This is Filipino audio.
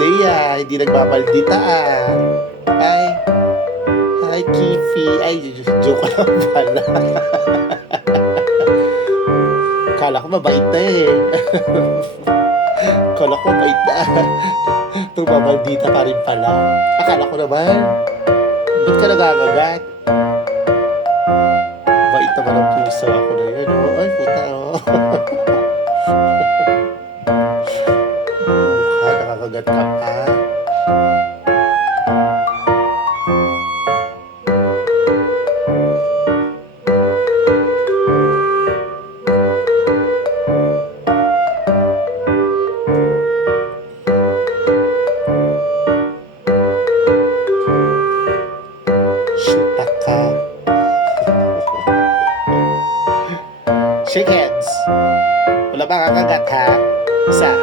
Dea, hindi nagbabaldita ah. Ay, hi Kifi. Ay, joke lang pala. Kala ko mabait na eh. Kala ko mabait na. Nagbabaldita ka rin pala. Akala ko naman, ba't ka nagagagat? Bait naman ang puso ako na yun. Oh. Ay, puta oh. Mukha, nakakagat ka pa. Shoot ka. Shake hands. Wala bang kakagat ha? Isa.